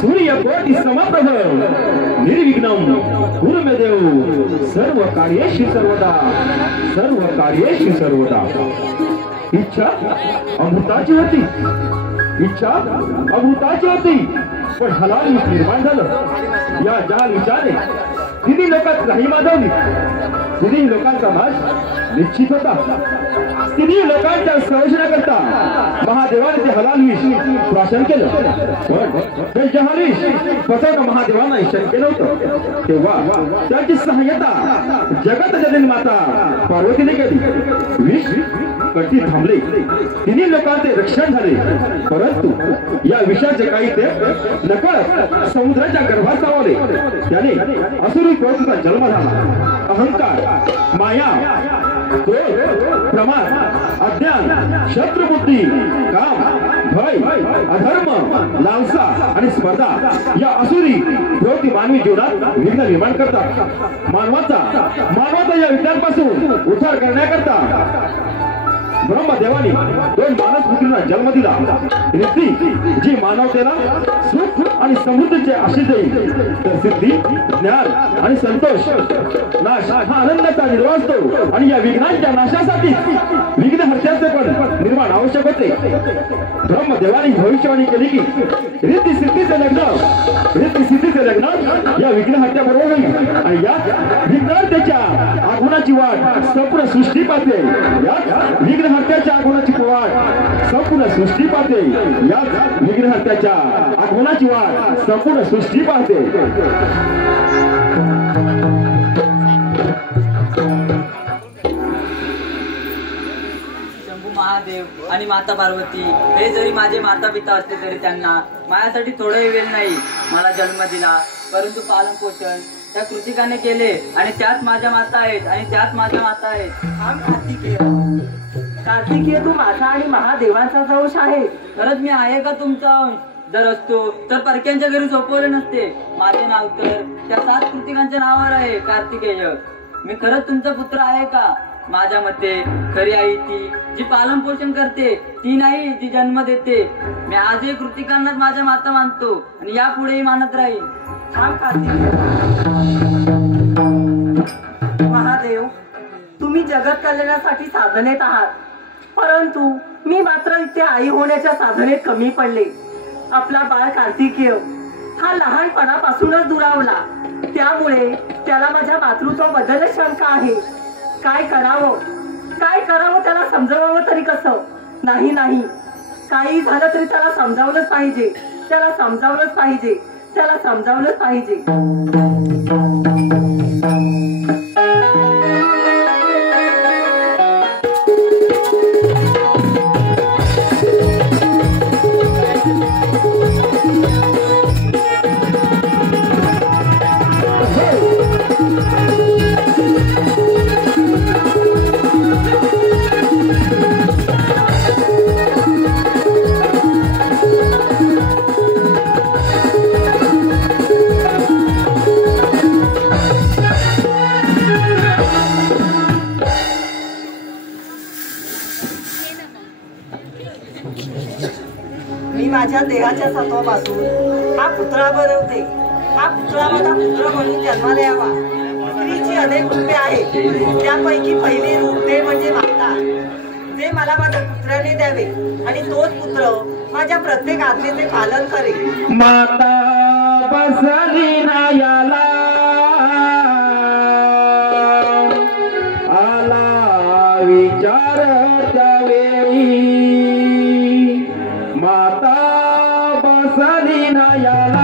सूर्यकोटि समप्रभ निर्विघ्नं कुरु मे देव सर्व कार्येषु सर्वदा। इच्छा अमृताची होती पण हलाल निर्माण झालं। या जाल विचारे तिन्ही लोकात राही माजवली। तिन्ही लोकांचा नाश निश्चित होता। तिन्ही लोकांच्या संरक्षणाकरता महादेवाने ते हलाल विष प्राशन केलं। पण जहालिश फसवणं महादेवांना इच्छा केलं होतं। तेव्हा त्याची सहाय्यता जगत जननी माता पार्वतीने केली। विष कटी थांबले, तिन्ही लोकांचे रक्षण झाले। परंतु या विषाचे काही ते नकळत समुद्राच्या गर्भात सावले। त्याने असुरी प्रवृत्तीचा जन्म झाला। अहंकार, माया, क्रोध, प्रमाद, अज्ञान, शत्रुबुद्धी, काम, भय, अधर्म, लालसा आणि स्पर्धा या असुरी प्रवृत्ती मानवी जीवनात विघ्न निर्माण करतात। मानवाचा या विघ्नांपासून उद्धार करण्याकरता ब्रह्मदेवाने दोन मानस पुत्रींना जन्म दिला। रिद्धी जी मानवतेला सुख आणि समृद्धीचे आशीष देईल, तर सिद्धी, ज्ञान आणि संतोष, नाश हा आनंदाचा निर्वाह असतो। आणि या विघ्नांच्या नाशासाठी विघ्नहर्त्याचे पण निर्माण आवश्यक होते। ब्रह्मदेवाने भविष्यवाणी केली की रिद्धी सिद्धीचे लग्न या विघ्नहर्त्या बरोबर होईल। आणि या विघ्नहर्त्याच्या आगमनाची वाट संपूर्ण सृष्टी पाहते। या विघ्नहर्त्याच्या आगमनाची वाट संपूर्ण सृष्टी पाहते। या विघ्नहर्त्याच्या आगमनाची वाट संपूर्ण सृष्टी पाहते। शंभू महादेव आणि माता पार्वती हे जरी माझे माता पिता असते तरी त्यांना माझ्यासाठी थोडाही वेळ नाही मला जन्म दिला, परंतु पालन पोषण त्या कृतिकाने केले आणि त्याच माझ्या माता आहेत कार्तिकेय तू माझा आणि महादेवांचा अंश आहे। खरंच मी आहे का तुमचा अंश? जर असतो तर परक्यांच्या घरी झोपवले नसते। माझे नाव तर त्या 7 कृतिकांच्या नावावर आहे, कार्तिकेय। मी खरंच तुमचा पुत्र आहे का? माझ्या मते खरी आई ती जी पालन पोषण करते, ती नाही जी जन्म देते। मी आजही कृतिकांनाच माझ्या माता मानतो आणि यापुढेही मानत राहील। महादेव, तुम्ही जगत कल्याणासाठी साधनेत आहात, परंतु मी मात्र इथे आई होण्याच्या साधनेत कमी पडले। आपला बाळ कार्तिकेय हा लहानपणापासूनच दुरावला, त्यामुळे त्याला माझ्या मातृत्वाबद्दल शंका आहे। काय करावं त्याला समजवावं तरी कसं? नाही काही झालं तरी त्याला समजावलंच पाहिजे। मी माझ्या देहाच्या सत्वापासून हा पुतळा बनवते। हा पुतळा माझा पुत्र म्हणून जन्माला यावा। स्त्रीची अनेक रूपे आहेत, त्यापैकी पहिले रूप ते म्हणजे माता, जे मला माझ्या पुत्राने द्यावे आणि तोच पुत्र माझ्या प्रत्येक आज्ञेचे पालन करेल। माता बसली नायाला आला विचार त्यावेळी, माता बसली नायाला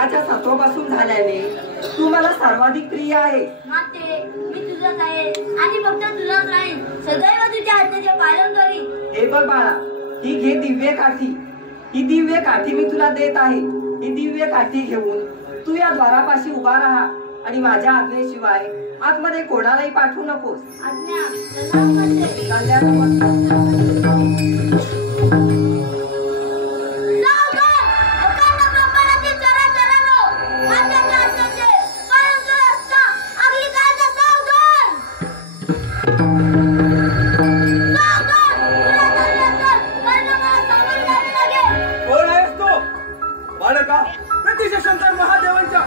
देहाच्या सत्वापासून झाल्याने तू मला सर्वाधिक प्रिय आहे. माते मी तुझाच आहे आणि फक्त तुझाच राहील. सदैव तुझ्या आज्ञेचे पालन करीन. हे बघ बाळा, ही घे दिव्य काठी. ही दिव्य काठी मी तुला देत आहे. ही दिव्य काठी घेऊन तू या द्वारापाशी उभा राहा आणि माझ्या आज्ञेशिवाय आतमध्ये कोणालाही पाठवू नकोस. आज्ञा प्रणाम करते. कल्याण नमस्कार. शंकर महादेवांच्या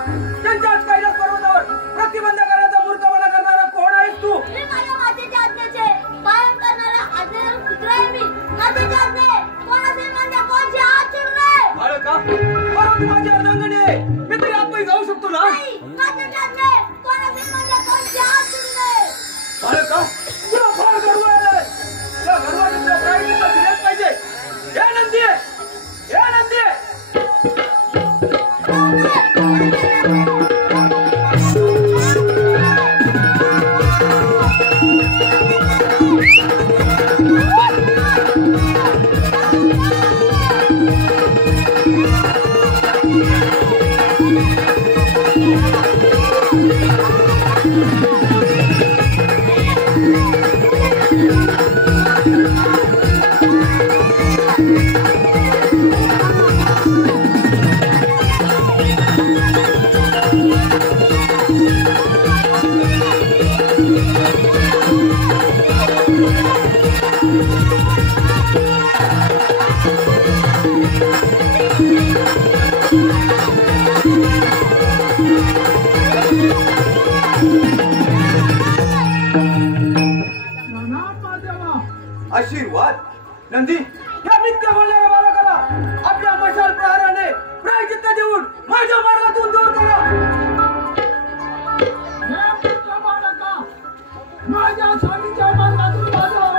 त्यांच्याच कैलास पर्वतावर प्रतिबंध करण्याचा मूर्खपणा करणारा कोण आहेस तू? मी माझ्या मातेच्या आज्ञेचे पालन करणारा आज्ञेचा पुत्र आहे. मी मातेच्या आज्ञे कोणाचे म्हणजे कोणचे हात सोडू नये. बाळका, परंतु माझी अर्धांगणी आहे. मी तरी आतमध्ये जाऊ शकतो ना? नाही, मातेच्या आज्ञे कोणाचे म्हणजे कोणचे हात सोडू नये. बाळका, तुला फार गर्व आलाय. या गर्वाने तुला प्रायश्चित्त दिलेच पाहिजे. हे नंदी आहे, हे नंदी आहे. आशीर्वाद नंदी, या मिथ्या बोलणाऱ्या बालकाला आपल्या मशाल प्रहाराने प्रायश्चित्त देऊन माझ्या मार्गातून दूर करा. माझ्या स्वामीच्या मार्गातून माझा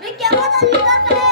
मी केव्हाच निघत आहे.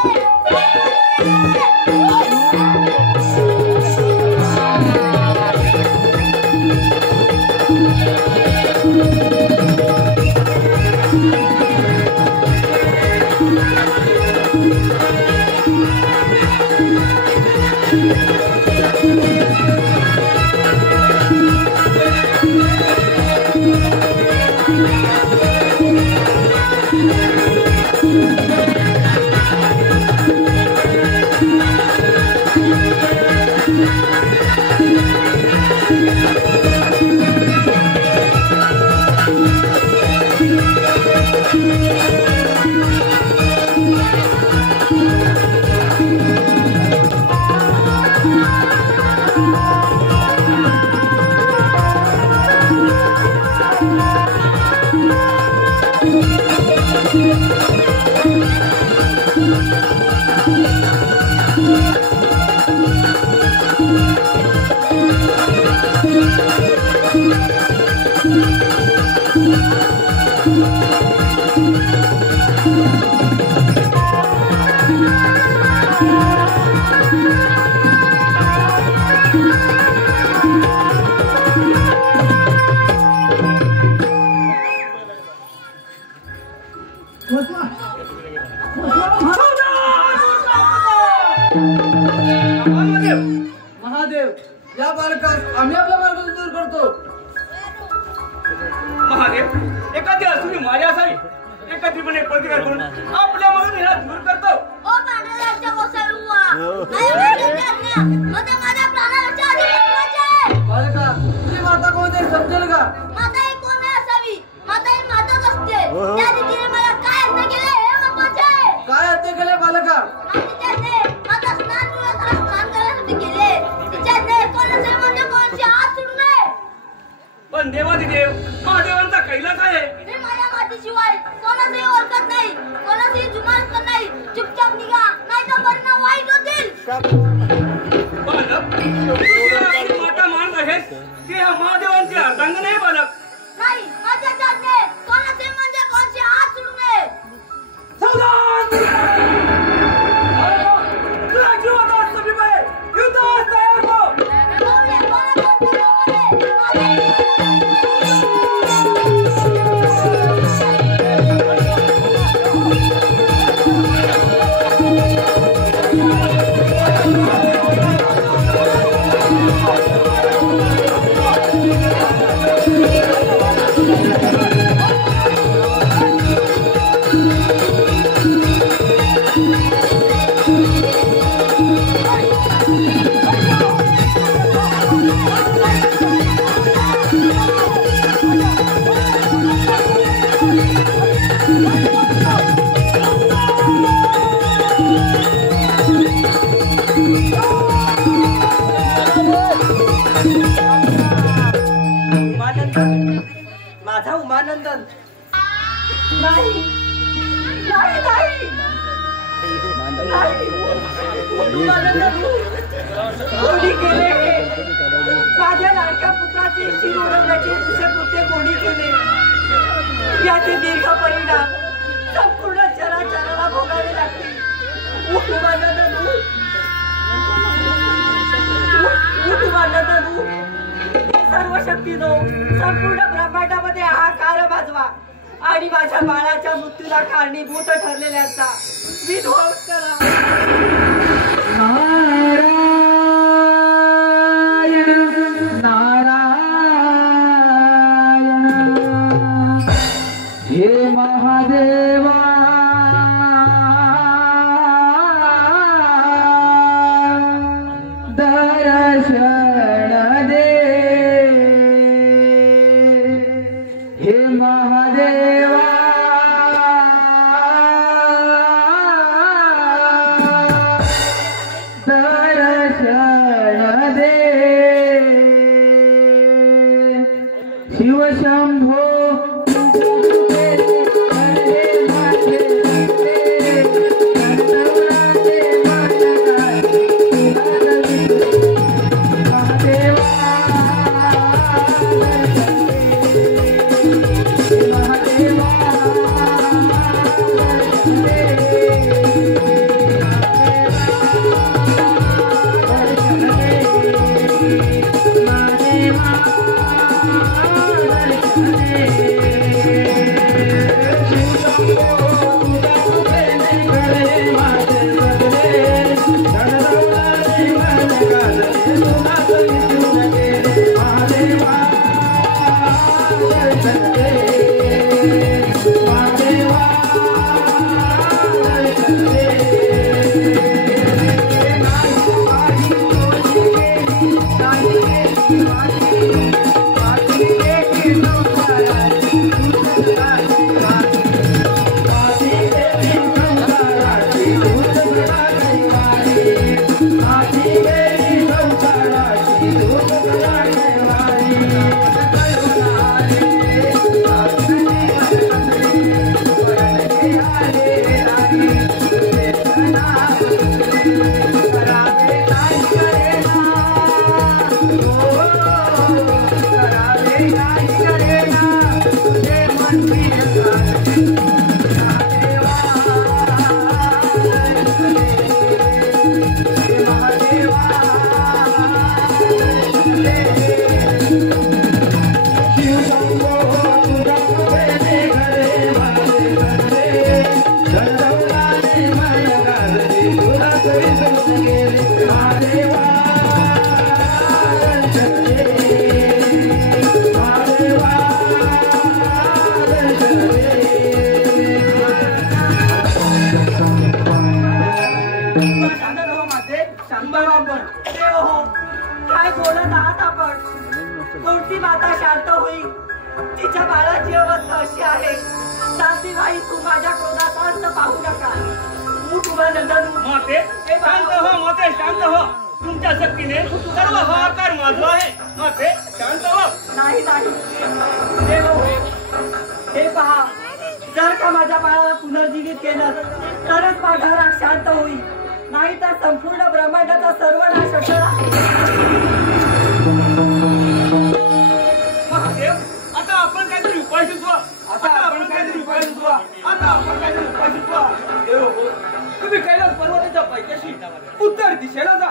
महादेव, या बालकास आम्ही आपल्या मार्गातून दूर करतो. महादेव, एखादी असुरी मारी असावी, एकत्रितपणे प्रतिकार करून आपल्या मधून हिला दूर करतो. ओ पांडुरंगाच्या गोसावी माझ्या माझ्या प्राणाच्या आधी महत्वाचे. बालका, तुझी माता कोण आहे समजेल का? माता ही कोण आहे असावी? माता ही माताच असते. त्या तिने मला काय आज्ञा केले हे महत्वाचे. काय हत्या केले बालका? मातेच्याने माझा स्नान करण्यासाठी केले. तिच्याने कोणाचे म्हणजे कोणाचे हात सोडू नये. पण देवादिदेव महादेवांचा कैलास आहे. मी माझ्या मातीशिवाय कोणाचंही ओळखत नाही, कोणाचंही जुमानत पण नाही. चुपचाप निघा, नाही तर परिणाम वाईट होतील. बालक, तू आपली माता मानत आहेस की ह्या महादेवांची अर्धांगण आहे बालक? नाही, माझ्या जातने कोणाचे म्हणजे कोणाचे हात सोडू नये. सावधान! बालका, तुला जीवाचा समीप आहे. युद्ध उमानंदन, माझा उमानंदन. नाही नाही नाही नाही. उमानंदन कोणी केले हे? माझ्या लाडक्या पुत्राचे शिर उडवण्याचे दुसरे कृत्य कोणी केले? याचे दीर्घ परिणाम संपूर्ण चराचराला भोगावे लागतील. उठ उमानंदन, उठ उमानंदन, सर्व शक्तीनो संपूर्ण ब्रह्मांडामध्ये हाहाकार वाजवा आणि माझ्या बाळाच्या मृत्यूला कारणीभूत ठरलेल्यांचा विध्वंस करा. नारायण नारायण हे महादेवा दर्शन दे. हे महादेवा दर्शन दे. शिवशंभो काय बोलत आहात आपण? कोणती माता शांत होईल? तिच्या बाळाची अवस्था अशी आहे. शांतीबाई, तू माझ्या क्रोधात अंत पाहू नका. उठ उमानंदन. माते शांत हो, माते शांत हो. तुमच्या शक्तीने सर्व हाहाकार माजला आहे. माते शांत हो. नाही नाही देव, हे पहा, जर का माझ्या बाळाला पुनर्जीवित केलं तरच माझा राग शांत होईल, नाही तर संपूर्ण ब्रह्मांडाचा सर्वनाश होईल. महादेव, आता आपण काहीतरी उपाय सुचवा. तुम्ही कैलास पर्वताच्या पैशाशी उत्तर दिशेला जा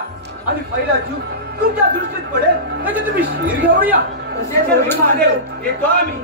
आणि पहिला जीव तुमच्या दृष्टीत पडेल म्हणजे तुम्ही शीर घेऊन या. तसेच महादेव, येतो आम्ही.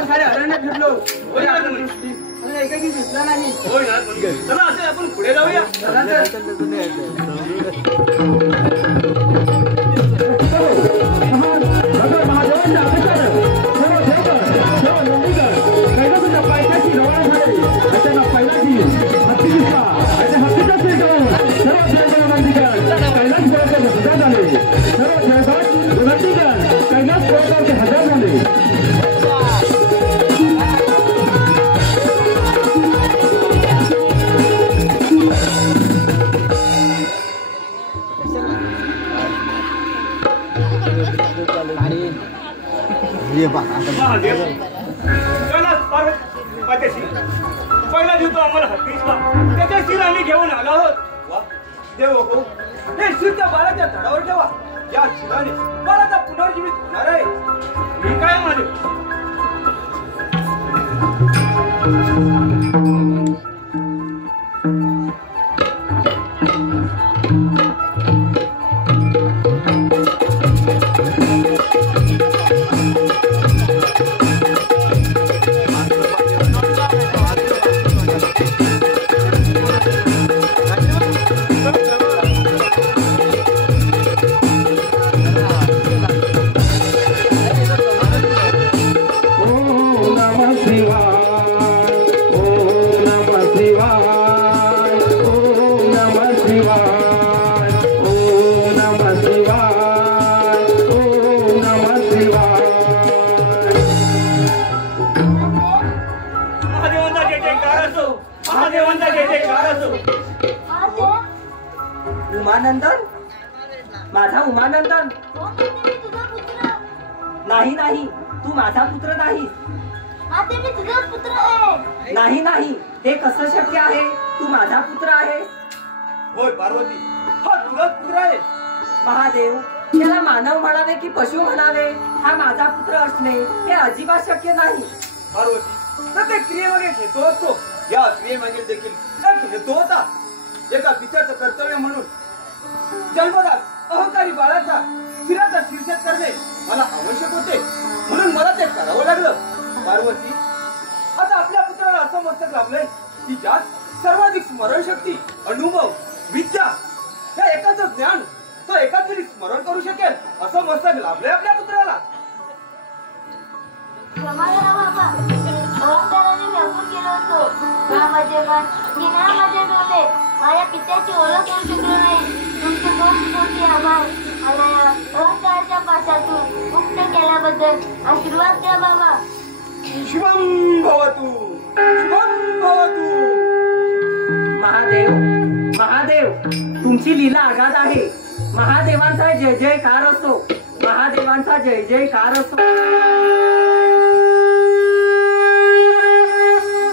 आपण सारे अरण्यात फिरलो होय ना दृष्टी मला एकाही दिसला नाही होय ना चला असे आपण पुढे जाऊया चला पहिला दिवतो आम्हाला हत्तीसला त्याच्या शिर आम्ही घेऊन आलो आहोत वा देव हो हे शिर त्या बाळाच्या झाडावर ठेवा या शिराने बाळाचा पुनर्जीवित होणार आहे मी काय माझे उमानंदन माझा उमानंदन नाही नाही तू माझा पुत्र नाही मी तुझा पुत्र आहे नाही नाही हे कसं शक्य आहे तू माझा पुत्र आहे होय पार्वती हा तुझाच पुत्र आहे महादेव याला मानव म्हणावे की पशु म्हणावे हा माझा पुत्र असणे हे अजिबात शक्य नाही पार्वती प्रत्येक क्रियेमागे घेतो असतो या क्रियेमागे देखील घेतो होता एका पित्याचं कर्तव्य म्हणून जन्मदात अहंकारी बाळाचा शिराचा शीर्षक करणे मला आवश्यक होते म्हणून मला ते करावं लागलं पार्वती आता आपल्या पुत्राला असं मस्तक लाभलंय की ज्यात सर्वाधिक स्मरणशक्ती अनुभव विद्या या एकाच ज्ञान तो एकाच तरी स्मरण करू शकेल असं मस्तक लाभलंय आपल्या पुत्राला बाबा अहंकाराने व्यापून गेलो होतो माझे मन माझे डोळे माझ्या पित्याची ओळख करू शकलो नाही तुमचे कोटी आभार मला या अहंकाराच्या पाशातून मुक्त केल्याबद्दल आशीर्वाद द्या बाबा शुभम भवतु शुभम भवतु महादेव महादेव तुमची लीला आघात आहे महादेवांचा जय जयकार असो महादेवांचा जय जयकार असो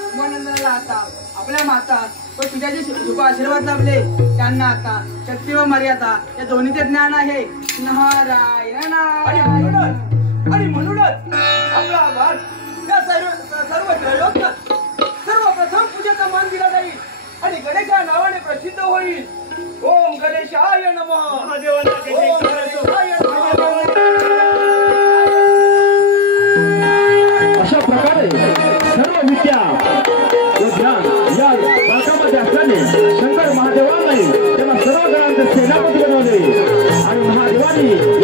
उमानंदनाला आता आपल्या माता व तुझ्या जे शुभ आशीर्वाद लाभले त्यांना आता शक्ती व मर्यादा या दोन्हीचे ज्ञान आहे नारायण आणि म्हणूनच आपला आभार या सर्व त्रयोदनात सर्वप्रथम पूजेचा मान दिला जाईल आणि गणेशा नावाने प्रसिद्ध होईल ओम गणेशाय नमः ओम गणेशाय नमः अशा प्रकारे सर्व विद्या व ज्ञान या बाळकामध्ये असल्याने शंकर महादेवांनाही त्यांना सर्व गणांचे सेनापती बनवले आणि महादेवांनी